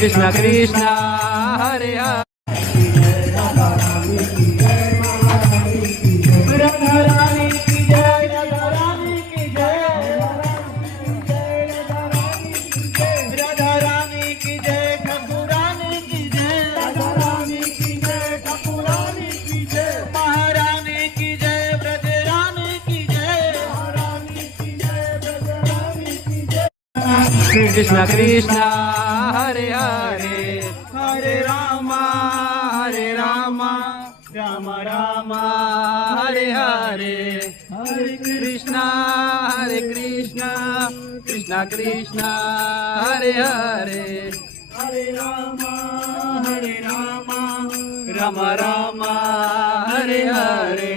कृष्ण कृष्ण हरे हरे राधा रानी की जय, राधा रानी की जय, राधा रानी की जय, ठाकुरानी की जय, राधा रानी की जय, ठाकुरानी की जय, महारानी की जय, ब्रजरानी की जय, महारानी की जय, ब्रजरानी की जय। कृष्ण कृष्ण हरे हरे हरे रामा राम राम हरे हरे हरे कृष्ण कृष्ण कृष्ण हरे हरे हरे रामा राम राम हरे हरे।